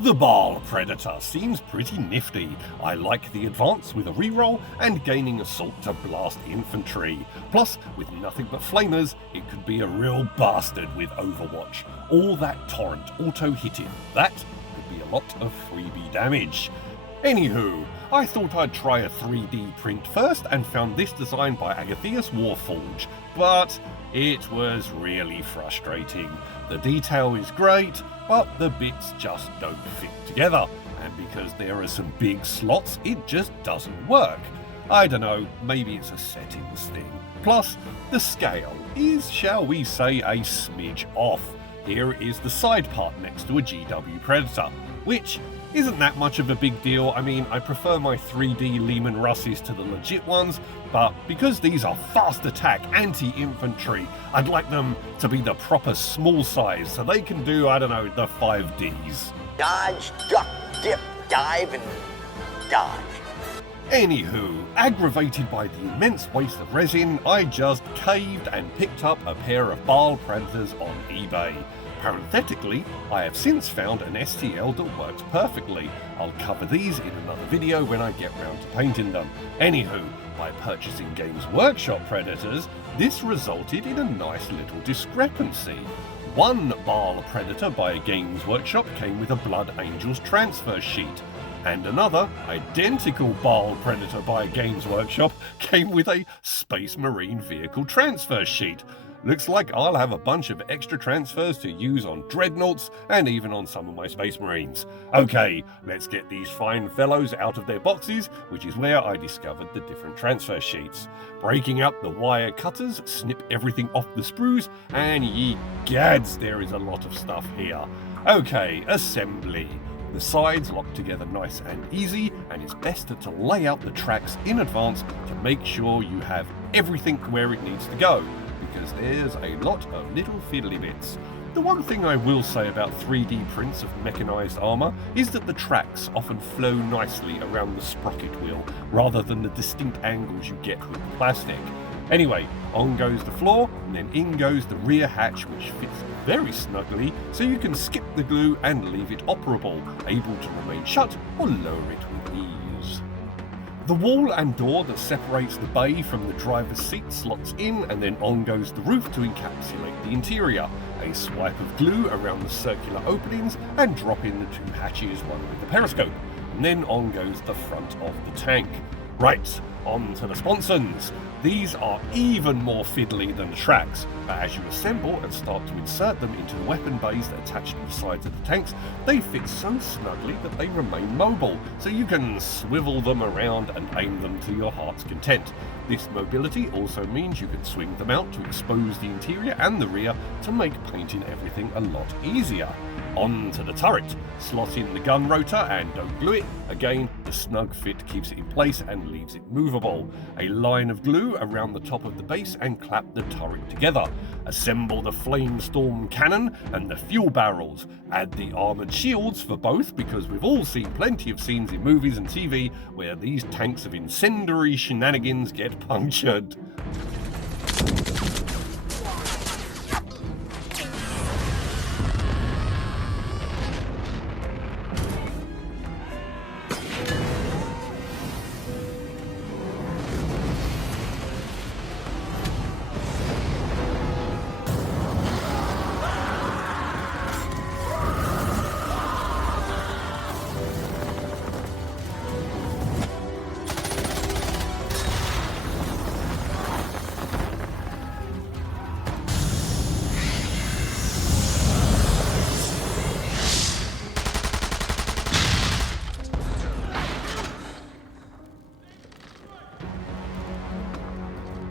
The Baal Predator seems pretty nifty. I like the advance with a reroll and gaining assault to blast infantry. Plus, with nothing but flamers, it could be a real bastard with Overwatch. All that torrent auto-hitting, that could be a lot of freebie damage. Anywho, I thought I'd try a 3D print first and found this design by Agathias Warforge, but it was really frustrating. The detail is great, but the bits just don't fit together, and because there are some big slots, it just doesn't work. I don't know, maybe it's a settings thing. Plus, the scale is, shall we say, a smidge off. Here is the side part next to a GW Predator, which isn't that much of a big deal. I mean, I prefer my 3D Lehman Russes to the legit ones, but because these are fast attack anti-infantry, I'd like them to be the proper small size so they can do, I don't know, the 5Ds. Dodge, duck, dip, dive, and dodge. Anywho, aggravated by the immense waste of resin, I just caved and picked up a pair of Baal Predators on eBay. Parenthetically, I have since found an STL that works perfectly. I'll cover these in another video when I get round to painting them. Anywho, by purchasing Games Workshop Predators, this resulted in a nice little discrepancy. One Baal Predator by Games Workshop came with a Blood Angels transfer sheet, and another, identical Baal Predator by Games Workshop came with a Space Marine vehicle transfer sheet. Looks like I'll have a bunch of extra transfers to use on Dreadnoughts and even on some of my Space Marines. Okay, let's get these fine fellows out of their boxes, which is where I discovered the different transfer sheets. Breaking up the wire cutters, snip everything off the sprues, and ye gads, there is a lot of stuff here. Okay, assembly. The sides lock together nice and easy, and it's best to lay out the tracks in advance to make sure you have everything where it needs to go, because there's a lot of little fiddly bits. The one thing I will say about 3D prints of mechanised armour is that the tracks often flow nicely around the sprocket wheel, rather than the distinct angles you get with plastic. Anyway, on goes the floor, and then in goes the rear hatch, which fits very snugly, so you can skip the glue and leave it operable, able to remain shut or lower it with ease. The wall and door that separates the bay from the driver's seat slots in, and then on goes the roof to encapsulate the interior. A swipe of glue around the circular openings and drop in the two hatches, one with the periscope, and then on goes the front of the tank. Right, on to the sponsons. These are even more fiddly than the tracks, but as you assemble and start to insert them into the weapon bays that attach to the sides of the tanks, they fit so snugly that they remain mobile, so you can swivel them around and aim them to your heart's content. This mobility also means you can swing them out to expose the interior and the rear to make painting everything a lot easier. On to the turret. Slot in the gun rotor and don't glue it. Again, the snug fit keeps it in place and leaves it movable. A line of glue around the top of the base and clap the turret together. Assemble the Flamestorm cannon and the fuel barrels. Add the armoured shields for both, because we've all seen plenty of scenes in movies and TV where these tanks of incendiary shenanigans get punctured.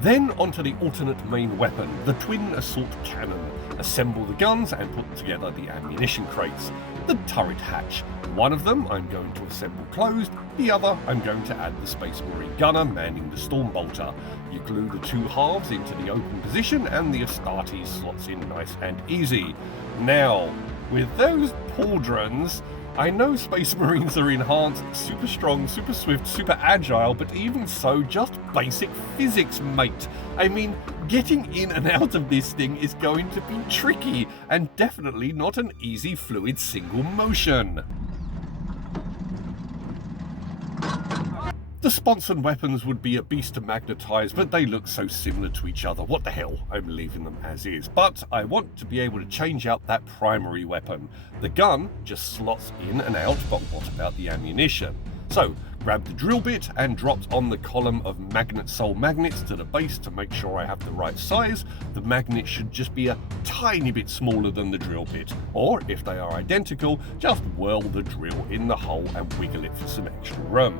Then onto the alternate main weapon, the twin assault cannon. Assemble the guns and put together the ammunition crates. The turret hatch. One of them I'm going to assemble closed, the other I'm going to add the Space Marine gunner manning the storm bolter. You glue the two halves into the open position and the Astartes slots in nice and easy. Now, with those pauldrons, I know Space Marines are enhanced, super strong, super swift, super agile, but even so, just basic physics, mate. I mean, getting in and out of this thing is going to be tricky, and definitely not an easy fluid single motion. The sponsored weapons would be a beast to magnetize, but they look so similar to each other. What the hell, I'm leaving them as is. But I want to be able to change out that primary weapon. The gun just slots in and out, but what about the ammunition? So, grab the drill bit and dropped on the column of magnet sole magnets to the base to make sure I have the right size. The magnet should just be a tiny bit smaller than the drill bit, or if they are identical, just whirl the drill in the hole and wiggle it for some extra room.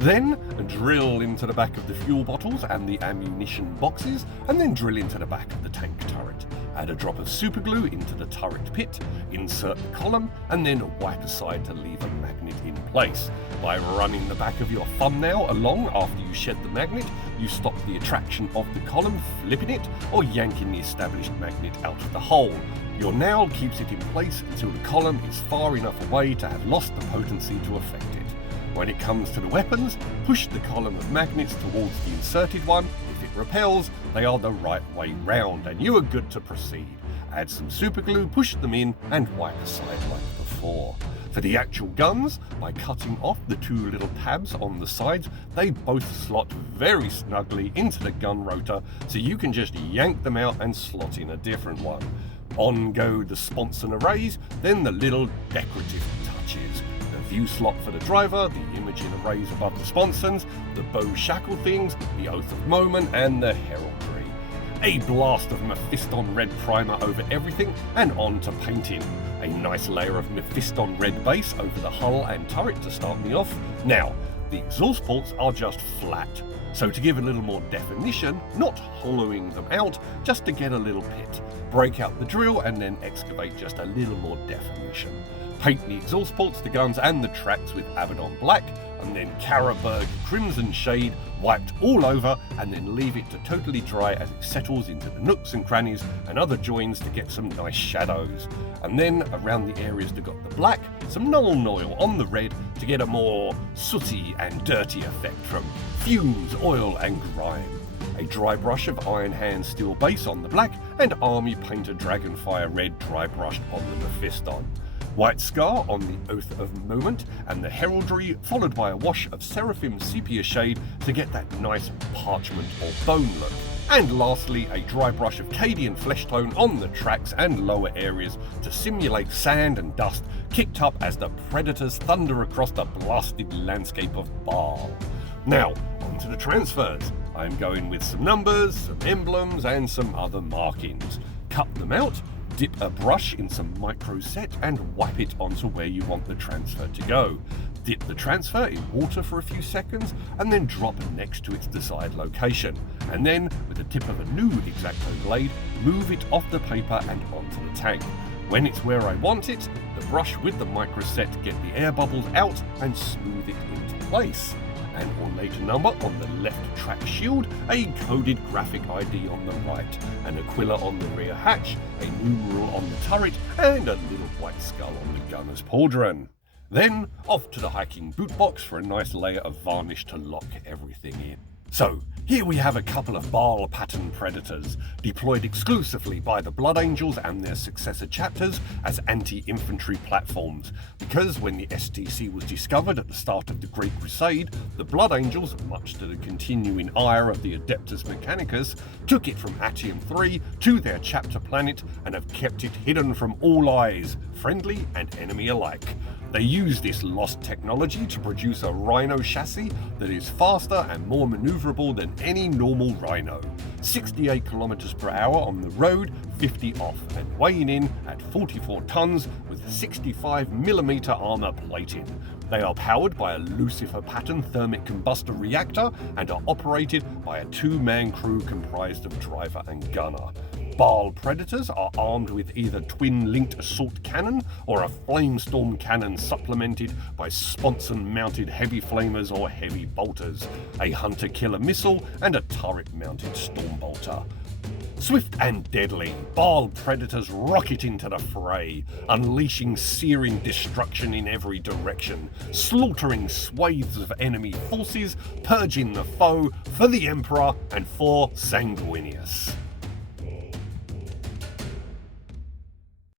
Then drill into the back of the fuel bottles and the ammunition boxes, and then drill into the back of the tank turret. Add a drop of superglue into the turret pit, insert the column, and then wipe aside to leave a magnet in place. By running the back of your thumbnail along after you shed the magnet, you stop the attraction of the column, flipping it, or yanking the established magnet out of the hole. Your nail keeps it in place until the column is far enough away to have lost the potency to affect it. When it comes to the weapons, push the column of magnets towards the inserted one. If it repels, they are the right way round and you are good to proceed. Add some superglue, push them in and wipe aside like before. For the actual guns, by cutting off the two little tabs on the sides, they both slot very snugly into the gun rotor, so you can just yank them out and slot in a different one. On go the sponson arrays, then the little decorative touches. View slot for the driver, the imaging arrays above the sponsons, the bow shackle things, the oath of moment, and the heraldry. A blast of Mephiston red primer over everything, and on to painting. A nice layer of Mephiston red base over the hull and turret to start me off. Now, the exhaust ports are just flat, so to give a little more definition, not hollowing them out, just to get a little pit. Break out the drill and then excavate just a little more definition. Paint the exhaust ports, the guns and the tracks with Abaddon black, and then Carroburg crimson shade wiped all over, and then leave it to totally dry as it settles into the nooks and crannies and other joins to get some nice shadows. And then around the areas that got the black, some Nuln oil on the red to get a more sooty and dirty effect from fumes, oil and grime. A dry brush of Iron Hand steel base on the black, and Army Painter Dragonfire red dry brushed on the Mephiston. White scar on the Oath of Moment, and the heraldry, followed by a wash of Seraphim sepia shade to get that nice parchment or bone look. And lastly, a dry brush of Cadian flesh tone on the tracks and lower areas to simulate sand and dust kicked up as the Predators thunder across the blasted landscape of Baal. Now, on to the transfers. I'm going with some numbers, some emblems, and some other markings. Cut them out, dip a brush in some micro set and wipe it onto where you want the transfer to go. Dip the transfer in water for a few seconds and then drop it next to its desired location. And then, with the tip of a new X-Acto blade, move it off the paper and onto the tank. When it's where I want it, the brush with the micro set get the air bubbles out and smooth it into place. An ornate number on the left track shield, a coded graphic ID on the right, an aquila on the rear hatch, a numeral on the turret, and a little white skull on the gunner's pauldron. Then off to the hiking boot box for a nice layer of varnish to lock everything in. So, here we have a couple of Baal pattern Predators, deployed exclusively by the Blood Angels and their successor chapters as anti-infantry platforms, because when the STC was discovered at the start of the Great Crusade, the Blood Angels, much to the continuing ire of the Adeptus Mechanicus, took it from Atium 3 to their chapter planet and have kept it hidden from all eyes, friendly and enemy alike. They use this lost technology to produce a Rhino chassis that is faster and more maneuverable than any normal Rhino. 68 km per hour on the road, 50 off, and weighing in at 44 tons with 65mm armor plating. They are powered by a Lucifer pattern thermic combustor reactor and are operated by a two-man crew comprised of driver and gunner. Baal Predators are armed with either twin-linked assault cannon or a flamestorm cannon supplemented by sponson-mounted heavy flamers or heavy bolters, a hunter-killer missile, and a turret-mounted storm bolter. Swift and deadly, Baal Predators rocket into the fray, unleashing searing destruction in every direction, slaughtering swathes of enemy forces, purging the foe for the Emperor and for Sanguinius.